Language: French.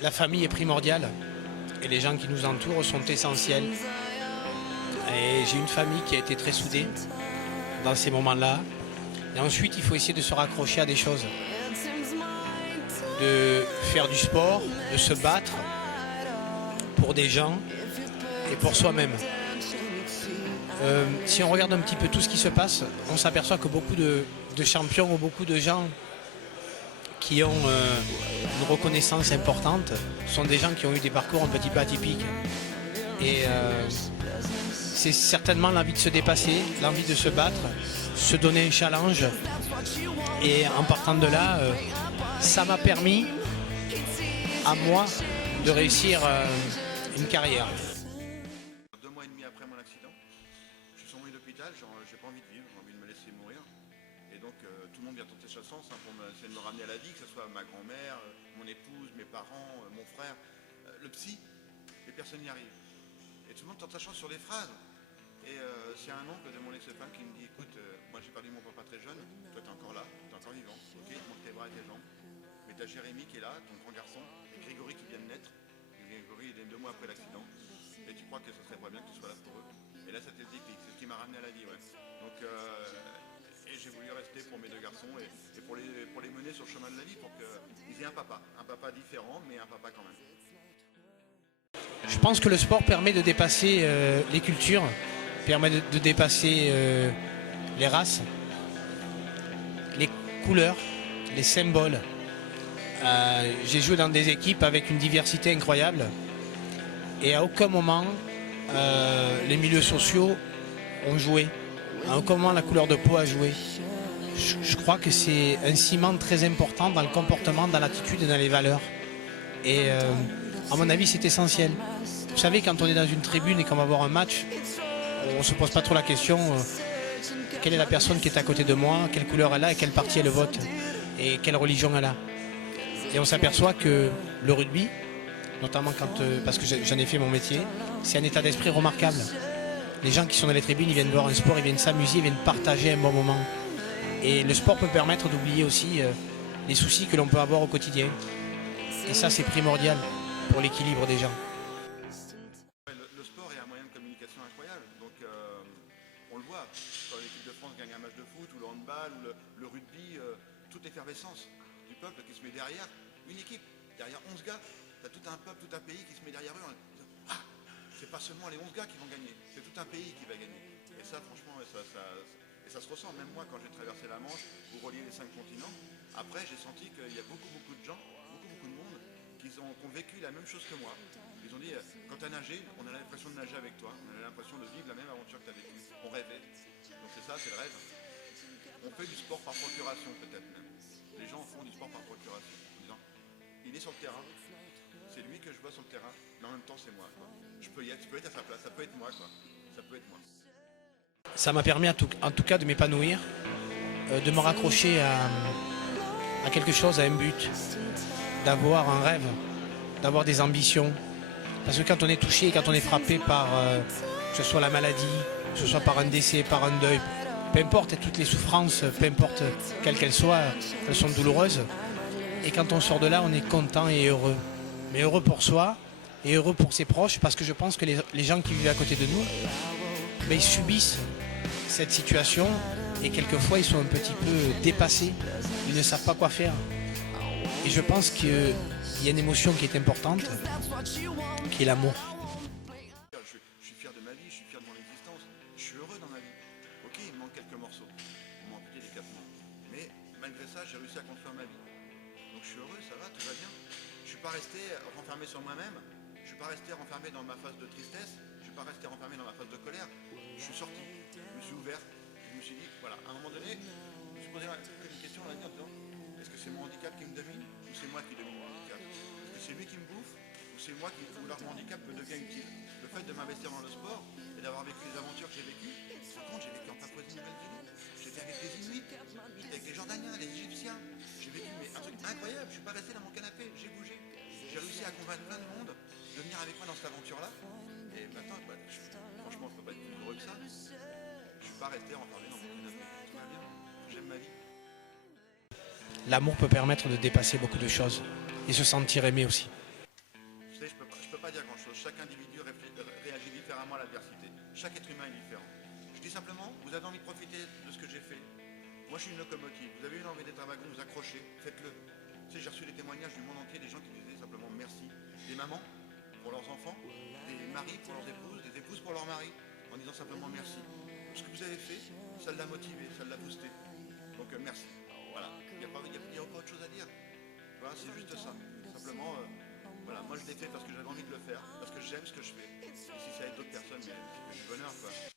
La famille est primordiale et les gens qui nous entourent sont essentiels. Et j'ai une famille qui a été très soudée dans ces moments-là. Et ensuite, il faut essayer de se raccrocher à des choses. De faire du sport, de se battre pour des gens et pour soi-même. Si on regarde un petit peu tout ce qui se passe, on s'aperçoit que beaucoup de champions ou beaucoup de gens qui ont une reconnaissance importante sont des gens qui ont eu des parcours un petit peu atypiques. Et c'est certainement l'envie de se dépasser, l'envie de se battre, se donner un challenge. Et en partant de là, ça m'a permis à moi de réussir une carrière. 2 mois et demi après mon accident, je suis sorti de l'hôpital, j'ai pas envie de vivre, j'ai envie de me laisser mourir. Et donc tout le monde vient tenter sa chance pour essayer de me ramener à la vie, que ce soit ma grand-mère, mon épouse, mes parents, mon frère, le psy, et personne n'y arrive. Et tout le monde tente sa chance sur des phrases. Et c'est un oncle de mon ex-femme qui me dit, écoute, moi j'ai perdu mon papa très jeune, toi t'es encore là, t'es encore vivant, ok, il te manque tes bras et tes jambes. Mais t'as Jérémy qui est là, ton grand garçon, et Grégory qui vient de naître. Grégory il est 2 mois après l'accident. Et tu crois que ce serait pas bien que tu sois là pour eux. Et là, ça t'est le déclic, c'est ce qui m'a ramené à la vie, ouais. Donc, et j'ai voulu rester pour mes 2 garçons et pour les mener sur le chemin de la vie, pour qu'ils aient un papa différent, mais un papa quand même. Je pense que le sport permet de dépasser les cultures, permet de dépasser les races, les couleurs, les symboles. J'ai joué dans des équipes avec une diversité incroyable. Et à aucun moment, les milieux sociaux ont joué. À aucun moment, la couleur de peau a joué. Je crois que c'est un ciment très important dans le comportement, dans l'attitude et dans les valeurs. Et à mon avis, c'est essentiel. Vous savez, quand on est dans une tribune et qu'on va voir un match, on ne se pose pas trop la question quelle est la personne qui est à côté de moi, quelle couleur elle a et quelle partie elle vote et quelle religion elle a. Et on s'aperçoit que le rugby, notamment parce que j'en ai fait mon métier, c'est un état d'esprit remarquable. Les gens qui sont dans les tribunes, ils viennent voir un sport, ils viennent s'amuser, ils viennent partager un bon moment. Et le sport peut permettre d'oublier aussi les soucis que l'on peut avoir au quotidien. Et ça, c'est primordial pour l'équilibre des gens. Le sport est un moyen de communication incroyable. Donc, on le voit, quand l'équipe de France gagne un match de foot, ou le handball, ou le rugby, toute l'effervescence du peuple qui se met derrière une équipe, derrière 11 gars. T'as tout un peuple, tout un pays qui se met derrière eux en disant ah, c'est pas seulement les 11 gars qui vont gagner, c'est tout un pays qui va gagner. Et ça, franchement, ça se ressent. Même moi, quand j'ai traversé la Manche pour relier les 5 continents, après, j'ai senti qu'il y a beaucoup de gens, beaucoup de monde qui ont vécu la même chose que moi. Ils ont dit quand tu as nagé, on a l'impression de nager avec toi, on a l'impression de vivre la même aventure que tu as vécue. On rêvait. Donc c'est ça, c'est le rêve. On fait du sport par procuration, peut-être même. Les gens font du sport par procuration, en disant il est sur le terrain. C'est lui que je vois sur le terrain, mais en même temps c'est moi, quoi. Je peux être à sa place, ça peut être moi, quoi. Ça peut être moi. Ça m'a permis en tout cas de m'épanouir, de me raccrocher à quelque chose, à un but, d'avoir un rêve, d'avoir des ambitions. Parce que quand on est touché, quand on est frappé par que ce soit la maladie, que ce soit par un décès, par un deuil, peu importe toutes les souffrances, peu importe quelles qu'elles soient, elles sont douloureuses. Et quand on sort de là, on est content et heureux. Mais heureux pour soi et heureux pour ses proches, parce que je pense que les gens qui vivent à côté de nous, ils subissent cette situation et quelquefois ils sont un petit peu dépassés, ils ne savent pas quoi faire. Et je pense qu'il y a une émotion qui est importante, qui est l'amour. Je suis fier de ma vie, je suis fier de mon existence, je suis heureux dans ma vie. Ok, il me manque quelques morceaux, on m'a amputé les 4 mains. Mais malgré ça, j'ai réussi à construire ma vie. Donc je suis heureux, ça va, tout va bien. Je ne suis pas resté renfermé sur moi-même, je ne suis pas resté renfermé dans ma phase de tristesse, je ne suis pas resté renfermé dans ma phase de colère. Je suis sorti, je me suis ouvert, je me suis dit, voilà, à un moment donné, je me suis posé une question là en disant, est-ce que c'est mon handicap qui me domine ou c'est moi qui domine mon handicap? Est-ce que c'est lui qui me bouffe ou c'est moi qui, ou alors mon handicap me devient utile? Le fait de m'investir dans le sport et d'avoir vécu les aventures que j'ai vécues, par contre, j'ai vécu en Papouasie-Nouvelle-Guinée, j'étais avec les Inuits, j'étais avec les Jordaniens, les Égyptiens, j'ai vécu un truc incroyable, je suis pas resté dans mon canapé, j'ai bougé, j'ai réussi à convaincre plein de monde de venir avec moi dans cette aventure-là. Et maintenant, franchement, je peux pas être plus heureux que ça. Je suis pas resté renfermé dans mon canapé. Tout va bien, j'aime ma vie. l'amour peut permettre de dépasser beaucoup de choses et se sentir aimé aussi. Vous savez, je peux pas dire grand-chose. Chaque individu réagit différemment à l'adversité. Chaque être humain est différent. Je dis simplement, vous avez envie de profiter de ce que j'ai fait. Moi, je suis une locomotive. Vous avez une envie d'être un wagon, vous accrochez, faites-le. Tu sais, j'ai reçu des témoignages du monde entier, des gens qui disaient simplement merci. Des mamans pour leurs enfants, des maris pour leurs épouses, des épouses pour leurs maris, en disant simplement merci. Ce que vous avez fait, ça l'a motivé, ça l'a boosté. Donc merci. Voilà. Il n'y a, pas autre chose à dire. Voilà, c'est juste ça. Simplement, voilà, moi je l'ai fait parce que j'avais envie de le faire, parce que j'aime ce que je fais. Et si ça aide d'autres personnes, mais c'est du bonheur, quoi.